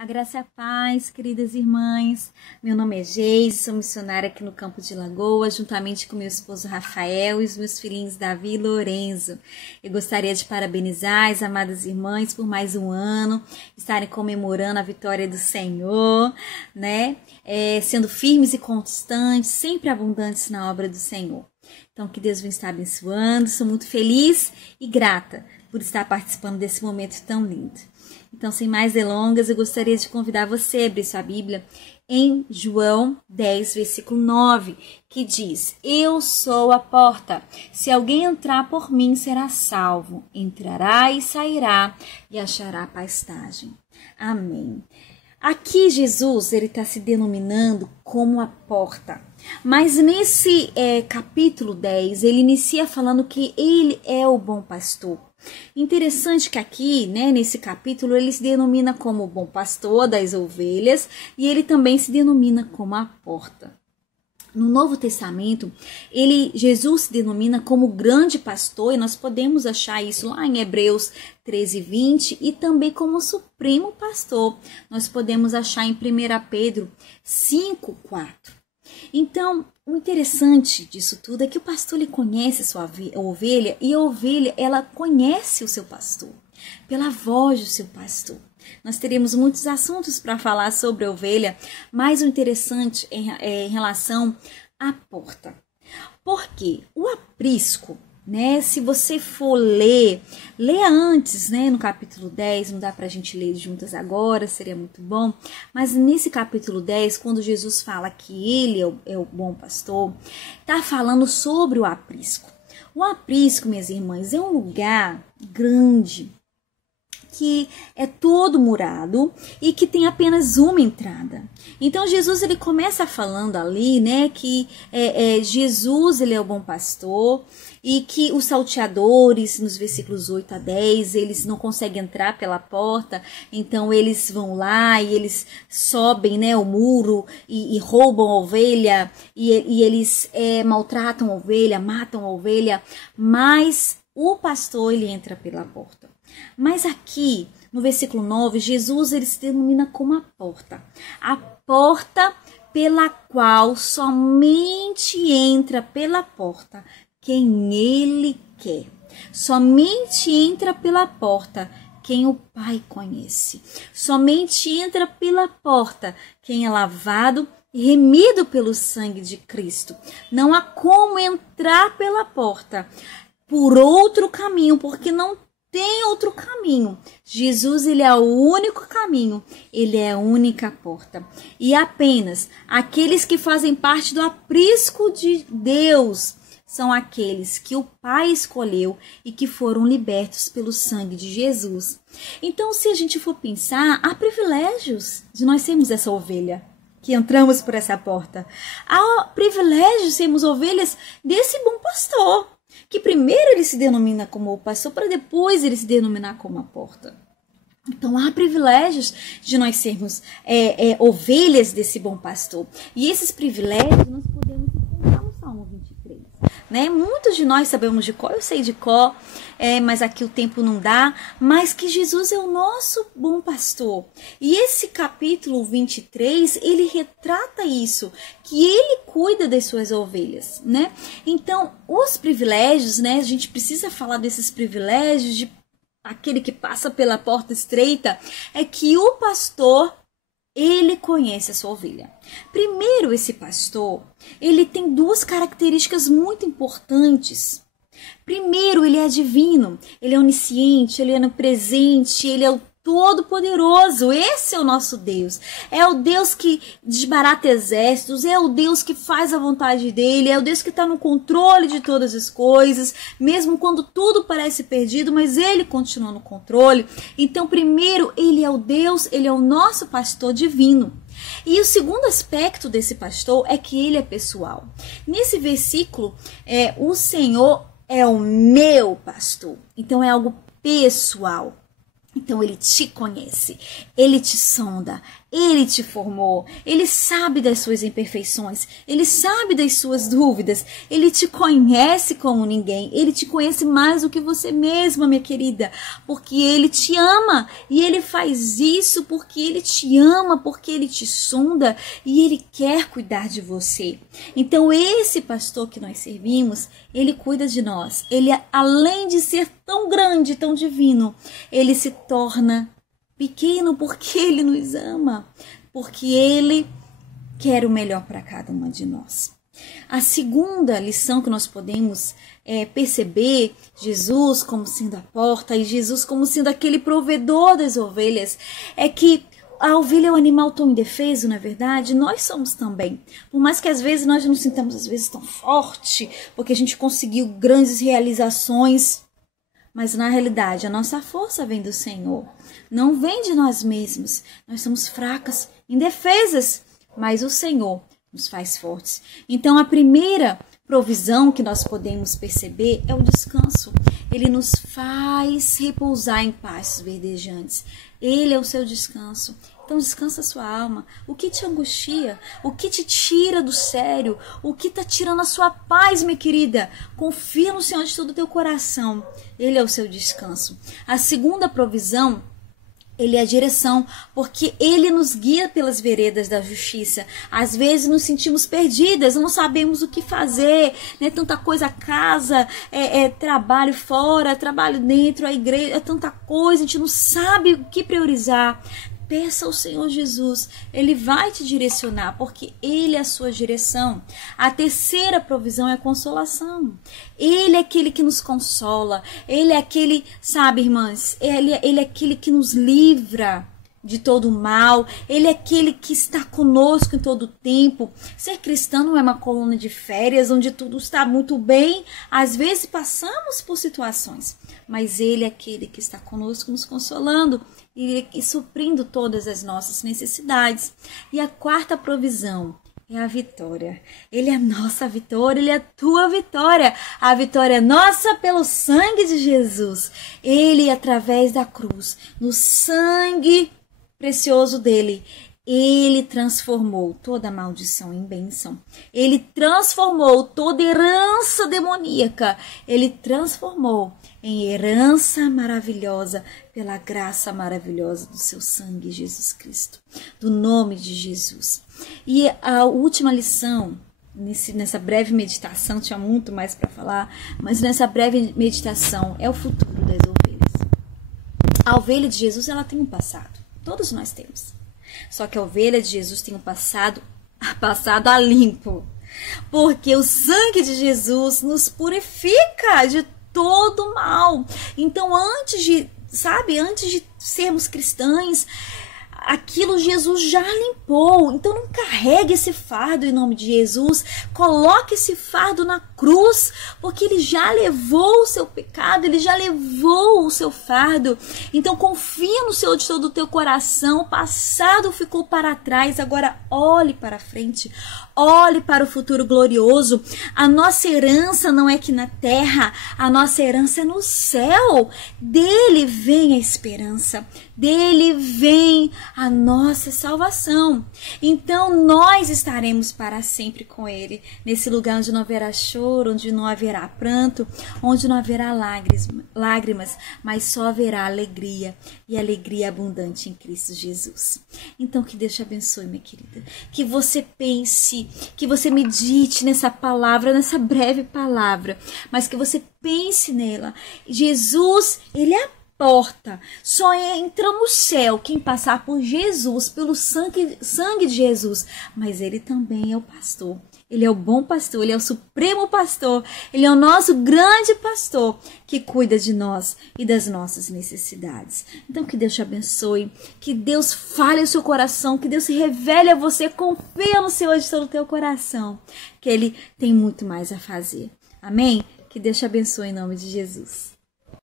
A graça e a paz, queridas irmãs. Meu nome é Geise, sou missionária aqui no Campo de Lagoa, juntamente com meu esposo Rafael e os meus filhinhos Davi e Lorenzo. Eu gostaria de parabenizar as amadas irmãs por mais um ano, estarem comemorando a vitória do Senhor, né? Sendo firmes e constantes, sempre abundantes na obra do Senhor. Então, que Deus venha estar abençoando. Sou muito feliz e grata por estar participando desse momento tão lindo. Então, sem mais delongas, eu gostaria de convidar você a abrir sua Bíblia em João 10, versículo 9, que diz: Eu sou a porta. Se alguém entrar por mim, será salvo. Entrará e sairá e achará pastagem. Amém. Aqui Jesus está se denominando como a porta. Mas nesse capítulo 10, ele inicia falando que ele é o bom pastor. Interessante que aqui, nesse capítulo, ele se denomina como o bom pastor das ovelhas e ele também se denomina como a porta. No Novo Testamento, Jesus se denomina como grande pastor, e nós podemos achar isso lá em Hebreus 13:20, e também como supremo pastor. Nós podemos achar em 1 Pedro 5:4. Então, o interessante disso tudo é que o pastor ele conhece a sua ovelha, e a ovelha ela conhece o seu pastor, pela voz do seu pastor. Nós teremos muitos assuntos para falar sobre a ovelha, mas o interessante é em relação à porta. Porque o aprisco, se você for leia antes, no capítulo 10, não dá para a gente ler juntas agora, seria muito bom, mas nesse capítulo 10, quando Jesus fala que ele é o bom pastor, está falando sobre o aprisco. O aprisco, minhas irmãs, é um lugar grande, que é todo murado e que tem apenas uma entrada. Então Jesus ele começa falando ali, que Jesus ele é o bom pastor e que os salteadores, nos versículos 8 a 10, eles não conseguem entrar pela porta, então eles vão lá e eles sobem o muro e roubam a ovelha e eles maltratam a ovelha, matam a ovelha, mas o pastor ele entra pela porta. Mas aqui, no versículo 9, Jesus ele se denomina como a porta pela qual somente entra pela porta quem ele quer. Somente entra pela porta quem o Pai conhece. Somente entra pela porta quem é lavado e remido pelo sangue de Cristo. Não há como entrar pela porta por outro caminho, porque não tem outro caminho. Jesus ele é o único caminho, ele é a única porta. E apenas aqueles que fazem parte do aprisco de Deus são aqueles que o Pai escolheu e que foram libertos pelo sangue de Jesus. Então, se a gente for pensar, há privilégios de nós sermos essa ovelha que entramos por essa porta. Há privilégios de sermos ovelhas desse bom pastor, que primeiro ele se denomina como o pastor, para depois ele se denominar como a porta. Então, há privilégios de nós sermos ovelhas desse bom pastor. E esses privilégios nós podemos encontrar no Salmo 23. Muitos de nós sabemos de cor, eu sei de cor, mas aqui o tempo não dá, mas que Jesus é o nosso bom pastor. E esse capítulo 23, ele retrata isso, que ele cuida das suas ovelhas, Então, os privilégios, a gente precisa falar desses privilégios de aquele que passa pela porta estreita, é que o pastor ele conhece a sua ovelha. Primeiro, esse pastor, ele tem duas características muito importantes. Primeiro, ele é divino, ele é onisciente, ele é onipresente, ele é o Todo-Poderoso. Esse é o nosso Deus. É o Deus que desbarata exércitos, é o Deus que faz a vontade dele, é o Deus que está no controle de todas as coisas, mesmo quando tudo parece perdido, mas ele continua no controle. Então, primeiro, ele é o Deus, ele é o nosso pastor divino. E o segundo aspecto desse pastor é que ele é pessoal. Nesse versículo, o Senhor é o meu pastor. Então, é algo pessoal. Então, ele te conhece, ele te sonda, Ele te formou, Ele sabe das suas imperfeições, Ele sabe das suas dúvidas, Ele te conhece como ninguém, Ele te conhece mais do que você mesma, minha querida, porque Ele te ama e Ele faz isso porque Ele te ama, porque Ele te sonda e Ele quer cuidar de você. Então esse pastor que nós servimos, Ele cuida de nós, Ele além de ser tão grande, tão divino, Ele se torna pequeno porque Ele nos ama, porque Ele quer o melhor para cada uma de nós. A segunda lição que nós podemos perceber Jesus como sendo a porta e Jesus como sendo aquele provedor das ovelhas, é que a ovelha é um animal tão indefeso, na verdade, nós somos também. Por mais que às vezes nós nos sintamos às vezes tão forte, porque a gente conseguiu grandes realizações, mas na realidade a nossa força vem do Senhor, não vem de nós mesmos. Nós somos fracas, indefesas, mas o Senhor nos faz fortes. Então a primeira provisão que nós podemos perceber é o descanso. Ele nos faz repousar em pastos verdejantes. Ele é o seu descanso. Então descansa a sua alma. O que te angustia? O que te tira do sério? O que está tirando a sua paz, minha querida? Confia no Senhor de todo o teu coração. Ele é o seu descanso. A segunda provisão, Ele é a direção, porque Ele nos guia pelas veredas da justiça. Às vezes nos sentimos perdidas, não sabemos o que fazer, né? Tanta coisa, casa, trabalho fora, trabalho dentro, a igreja, é tanta coisa, a gente não sabe o que priorizar. Peça ao Senhor Jesus, Ele vai te direcionar, porque Ele é a sua direção. A terceira provisão é a consolação. Ele é aquele que nos consola, Ele é aquele, sabe, irmãs, Ele é aquele que nos livra de todo o mal, Ele é aquele que está conosco em todo o tempo. Ser cristão não é uma colônia de férias onde tudo está muito bem. Às vezes passamos por situações, mas Ele é aquele que está conosco nos consolando e suprindo todas as nossas necessidades. E a quarta provisão é a vitória. Ele é a nossa vitória, Ele é a tua vitória. A vitória é nossa pelo sangue de Jesus. Ele, através da cruz, no sangue precioso dele, Ele transformou toda maldição em bênção. Ele transformou toda herança demoníaca. Ele transformou em herança maravilhosa pela graça maravilhosa do seu sangue, Jesus Cristo, do nome de Jesus. E a última lição, nessa breve meditação, tinha muito mais para falar, mas nessa breve meditação é o futuro das ovelhas. A ovelha de Jesus, ela tem um passado, todos nós temos. Só que a ovelha de Jesus tem um passado a limpo, porque o sangue de Jesus nos purifica de todo mal. Então, antes de sermos cristãs, aquilo Jesus já limpou. Então não carregue esse fardo em nome de Jesus. Coloque esse fardo na cruz, porque Ele já levou o seu pecado, Ele já levou o seu fardo. Então confia no Senhor de todo o teu coração. O passado ficou para trás, agora olhe para frente. Olhe para o futuro glorioso. A nossa herança não é aqui na terra, a nossa herança é no céu. Dele vem a esperança, dele vem a nossa salvação. Então nós estaremos para sempre com Ele, nesse lugar onde não haverá choro, onde não haverá pranto, onde não haverá lágrimas, mas só haverá alegria, e alegria abundante em Cristo Jesus. Então que Deus te abençoe, minha querida, que você pense, que você medite nessa palavra, nessa breve palavra, mas que você pense nela. Jesus, Ele é a porta. Só entra no céu quem passar por Jesus, pelo sangue de Jesus. Mas Ele também é o pastor. Ele é o bom pastor, Ele é o supremo pastor, Ele é o nosso grande pastor que cuida de nós e das nossas necessidades. Então que Deus te abençoe, que Deus fale ao seu coração, que Deus se revele a você, confia no Senhor de todo o teu coração, que Ele tem muito mais a fazer. Amém? Que Deus te abençoe em nome de Jesus.